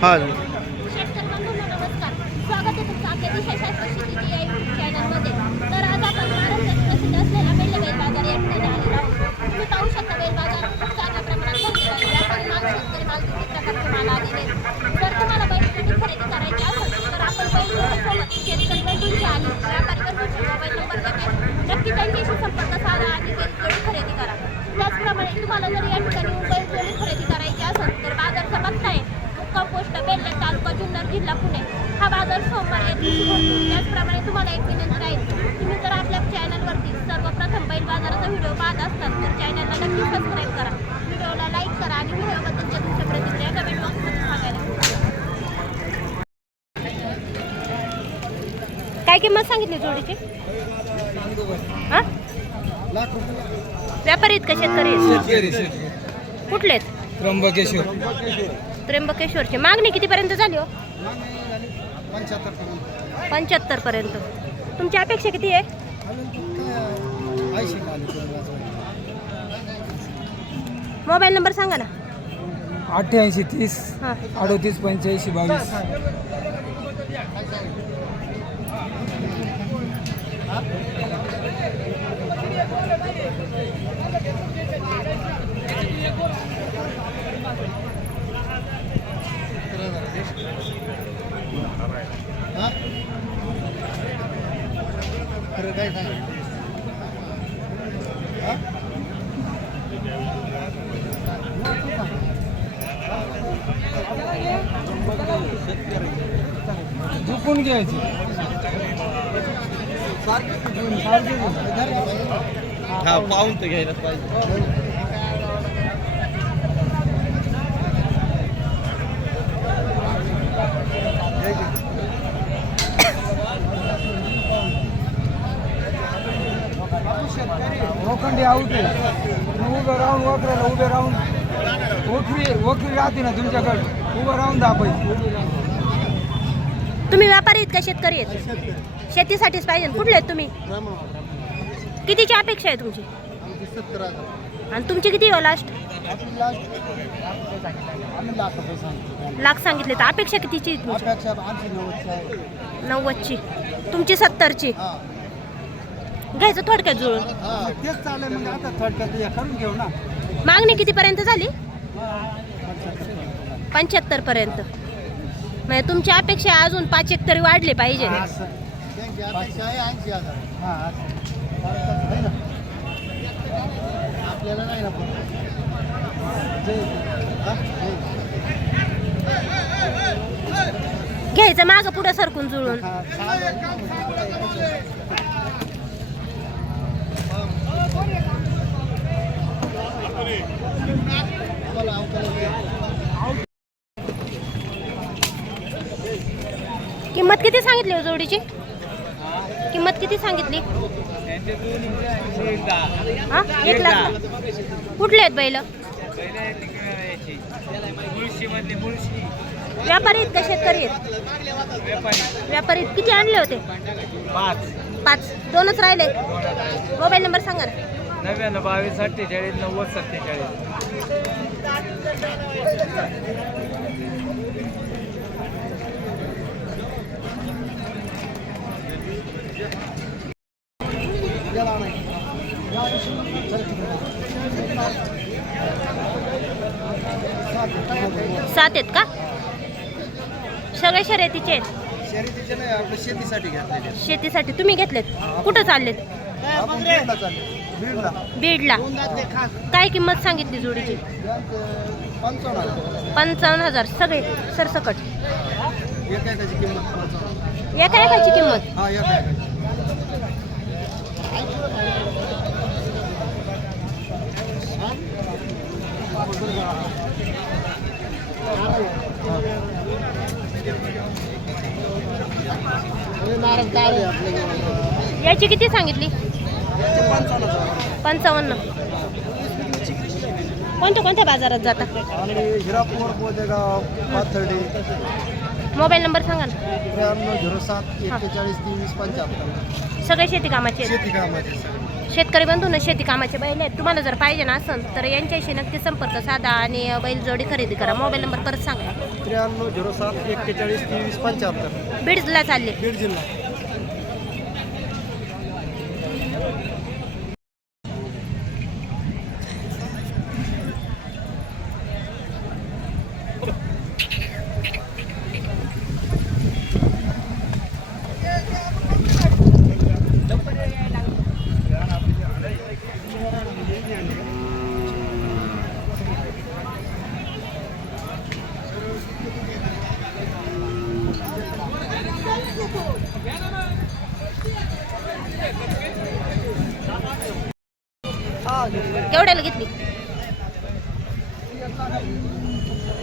हां शेतकरी बंधूंनो नमस्कार. स्वागत आहे तुमचं आपल्या दिशाशास्त्र शेती या यूट्यूब चॅनलमध्ये. तर आज आपण महाराष्ट्रात प्रसिद्ध असलेला बेल्ले बैल बाजार या ठिकाणी आलेलो आहोत. तुम्ही पाहू शकता बैल बाजार खूप चांगल्या प्रमाणात भरलेला आहे. व्यापारी माल, शेतकरी माल, विविध प्रकारचे माल आलेले आहेत. जर तुम्हाला बैलजोडी खरेदी करायची असेल तर आपण बैलजोडीसोबत शेतकरी बंधूंची आणि व्यापारी बंधूंचे मोबाईल नंबर देत आहे. नक्की त्यांच्याशी संपर्क साधा आणि बैलजोडी खरेदी करा. त्याचप्रमाणे तुम्हाला जर या ठिकाणी बैलजोडी खरेदी करायची असेल तर बाजारचा बघताय मुक्काम पोस्ट बेल्ले, तालुका जुन्नर, जिल्हा पुणे. हा बाजार सोमवार या दिवशी भरतो. त्याचप्रमाणे तुम्हाला एक विनंती आहे, तुम्ही जर आपल्या चॅनलवरती सर्वप्रथम बैल बाजाराचा व्हिडिओ पाहत असताल तर चॅनलला नक्की सबस्क्राईब करा, व्हिडिओला लाईक करा आणि व्हिडिओबद्दलच्या तुमच्या प्रतिक्रिया कमेंट बॉक्समध्ये सांगायला. काय किंमत सांगितली जोडीची? हां व्यापारी आहेत का शेतकरी आहेत? कुठले आहेत? त्र्यंबकेश्वरची. मागणी कितीपर्यंत झाली हो? 75 पर्यंत. तुमची अपेक्षा किती आहे? मोबाईल नंबर सांगा ना. 88 30 हां 38 85 22. झुकून घ्यायची. हां पाहून तर घ्यायला पाहिजे. लोखंडी आऊट आहे. उभं राहून वखराला उभे राहून वखरी राहते ना तुमच्याकडे, उभं राहून दाबायची. तुम्ही व्यापारी आहेत का शेतकरी आहेत? शेतीसाठीच पाहिजे. कुठले आहेत तुम्ही? कितीची अपेक्षा आहे तुमची? आणि तुमची किती हो लास्ट? लाख सांगितले. तर अपेक्षा कितीची? 90ची. तुमची 70ची. घ्यायचं थोडक्यात जुळून. तेच चालेल. मग आता थोडक्यात करून घेऊ ना. मागणी कितीपर्यंत झाली? 75 पर्यंत. म्हणजे तुमची अपेक्षा अजून 5-1 तरी वाढले पाहिजे. आपल्याला नाही ना घ्यायचं मागं पुढं सरकून जुळून. किंमत किती सांगितली हो जोडीची? किंमत किती सांगितली? हा 1 लाख. कुठले आहेत बैल? व्यापारी आहेत का शेतकरी आहेत? व्यापारी. किती आणले होते? 5. 2च राहिले. मोबाईल नंबर सांगा ना. 99 22 48 90 47. सात आहेत का? सगळे शर्यतीचे आहेत? शर्यतीचे नाही, आपल्या शेतीसाठी घेतलेले. शेतीसाठी. तुम्ही घेतलेत? कुठं चाललेत? बीडला. काय किंमत सांगितली जोडीची? 55,000. सगळे सरसकट. एकाची किंमत एकाची किंमत. हा याची किती सांगितली? 55. कोणत्या बाजारात जाता? हिरापूर, बोदेगाव, पाथर्डी. मोबाईल नंबर सांगा ना. 93 07 41 23 55. सगळे शेती कामाचे शेती कामाचे सगळे. शेतकरी बंधूंना शेती कामाचे बैल आहेत. तुम्हाला जर पाहिजे ना असेल तर यांच्याशी नक्की संपर्क साधा आणि बैल जोडी खरेदी करा. मोबाईल नंबर परत सांगा. 9307 41 23 75. बीडला चालले. बीड जिल्हा. केवढ्याला घेतली?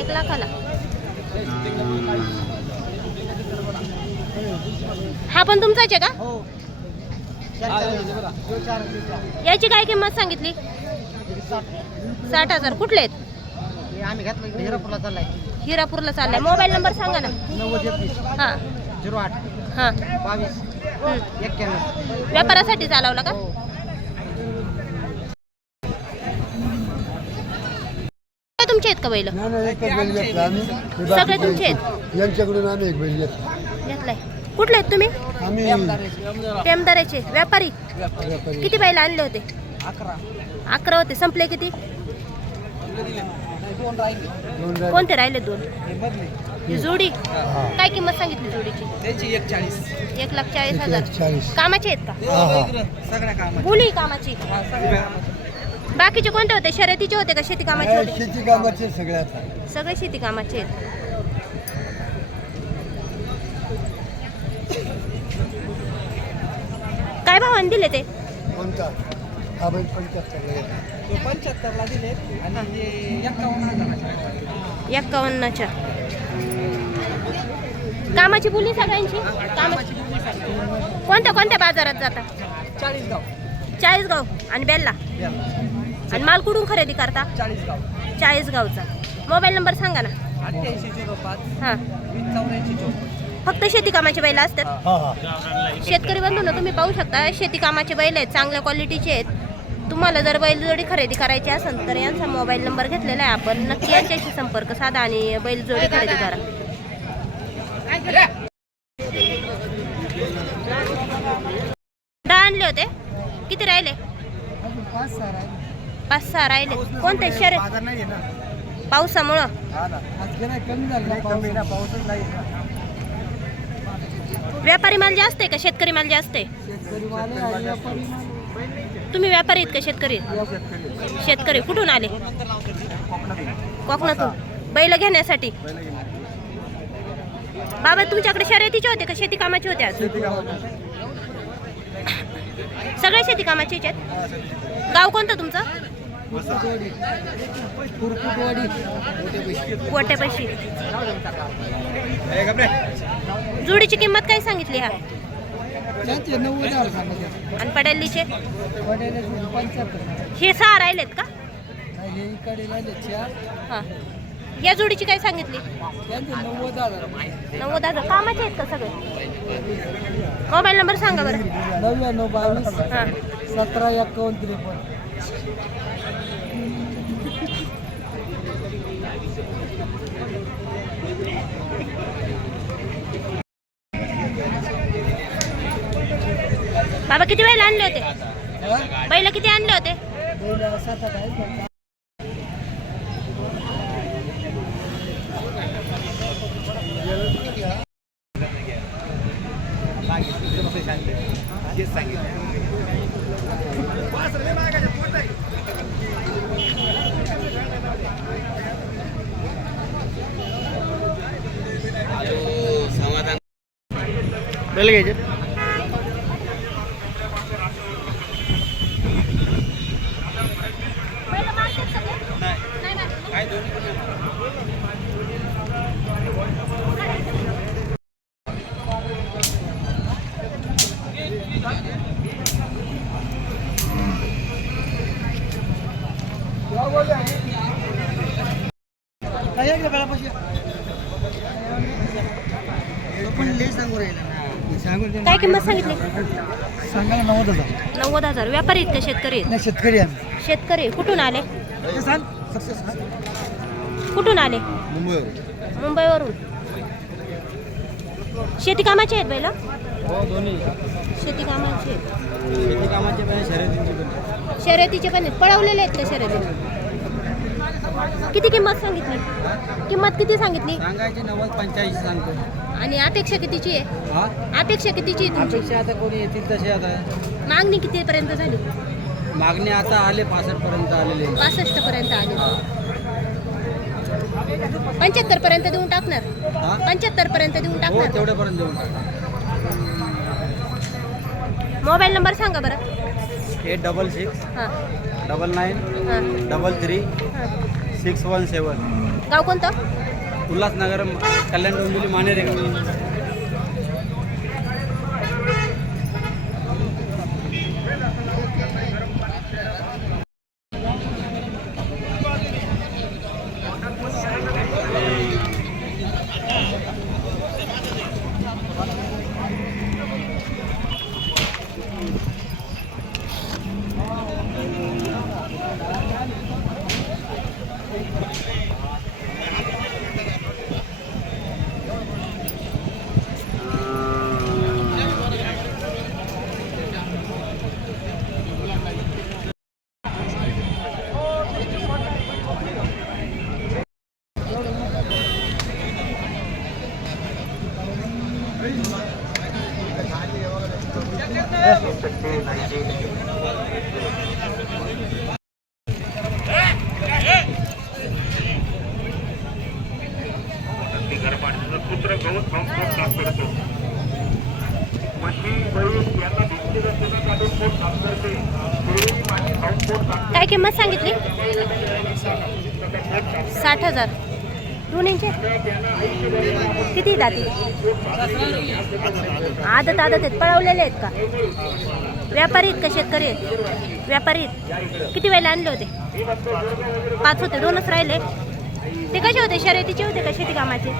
1 लाखाला. हा पण तुमचाच आहे का? याची काय किंमत सांगितली? 60,000. कुठले आहेत? आम्ही घातलं हिरापूरला चाललाय. हिरापूरला चाललाय. मोबाईल नंबर सांगा ना. 90 हा 08 हा 22 91. व्यापारासाठी चालवला का? तुमचे आहेत का बैल? सगळे तुमचे आहेत. यांच्याकडून आम्ही एक बैल घेतलाय. कुठले आहेत तुम्ही? आम्ही टेमदाराचे व्यापारी. किती बैल आणले होते? 11 होते. संपले किती? कोणते राहिले? 2. ही जोडी काय किंमत सांगितली जोडीची? त्यांची 41. 1,40,000. कामाचे आहेत का? सगळ्या कामात. मुली कामाची. बाकीचे कोणते होते? शर्यतीचे होते का शेती कामाचे होते? शेती कामाचे सगळ्यात. सगळे शेती कामाचे आहेत. काय भावाने दिले ते? कोणता? हा बैल 75 ला दिले आणि 51च्या. कामाची बोली सगळ्यांची. कामाची कोणत्या कोणत्या बाजारात जाता? 40 आणि बेल्ला. आणि माल कुठून खरेदी करता? 40 गावचा. मोबाईल नंबर सांगा ना. 8805 हां 84. फक्त शेती कामाचे बैल असतात. शेतकरी बंधूंनो तुम्ही पाहू शकता शेती कामाचे बैल आहेत. चांगल्या क्वालिटीचे आहेत. तुम्हाला जर बैलजोडी खरेदी करायची असेल तर यांचा मोबाईल नंबर घेतलेला आहे आपण. नक्की यांच्याशी संपर्क साधा आणि बैलजोडी खरेदी करा. आणले होते. किती राहिले? 5-6 राहिले. कोणते शर्यत? पावसामुळं व्यापारी माल जास्त आहे का शेतकरी माल जास्त आहे? तुम्ही व्यापारी आहेत का शेतकरी? शेतकरी. कुठून आले? कोकणातून. बैल घेण्यासाठी. बाबा तुमच्याकडे शर्यतीचे होते का शेती कामाचे होते? आज सगळे शेती कामाचेच आहेत. गाव कोणतं तुमचं? गोट्यापाशी. जोडीची किंमत काय सांगितली? हा 90,000 आणि पडेलीचे हे 6 राहिलेत का? हा या जोडीची काय सांगितली? 90,000. कामाचे आहेत का सगळे? मोबाईल नंबर सांगा बरं. 9922 हां 1751 बाबा किती बैल आणले होते? बैल किती आणले होते? 7-8 आहेत. बैल घ्यायचे. बैल मारतात सगळे? नाही मारत. सांगू राहिला काय किंमत सांगितली? सांगा 90,000. 90,000. व्यापारी आहेत का शेतकरी आहेत? नाही शेतकरी आम्ही. शेतकरी. कुठून आले? ते सांग. कुठून आले? मुंबईवर. मुंबईवरून. शेती कामाचे आहेत बैल? हो दोन्ही. शेती कामाचे आहेत. शेती कामाचे पण शर्यतींचे पण. शर्यतीचे पण आहेत. पळवलेले आहेत का शर्यतीचे? किती किंमत सांगितली? किंमत किती सांगितली? सांगायची 90-85 सांगतो. आणि अपेक्षा कितीची आहे? हा अपेक्षा कितीची आहे तुमची? अपेक्षा आता कोणी येतील तसे आता मागणी कितीपर्यंत झाली? मागणी आता आले 65 पर्यंत आलेले. 65 पर्यंत आले. 75 पर्यंत देऊन टाकणार? हा 75 पर्यंत देऊन हो टाकणार? तेवढ्यापर्यंत देऊन टाका. मोबाईल नंबर सांगा बरं. 866 हां 99 हां 33 हां. 617. गाव कोणतं? उल्हासनगर कल्याण डोंबिवली मानेरे गाव. पुत्र गवत खाऊन काम करतो. म्हशी बैल यांना भिंती रचना काढून पोट काम करते. शेळी माती खाऊन पोट काम काय किंमत सांगितली? 60,000. दोन्हींचे किती दाती? आदत आहेत. पळवलेले आहेत का? व्यापारी आहेत का शेतकरी आहेत? व्यापारी आहेत. किती वेळेला आणले होते? 5 होते. 2च राहिले. ते कसे होते? शर्यतीचे होते का शेती कामाचे?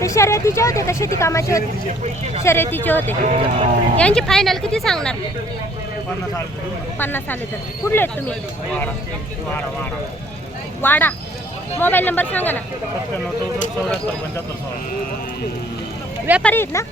ते शर्यतीचे होते का शेती कामाचे होते? शर्यतीचे होते. यांची फायनल किती सांगणार? 50 आले तर. कुठले आहेत तुम्ही? वाडा. मोबाईल नंबर सांगा ना. व्यापारी आहेत ना?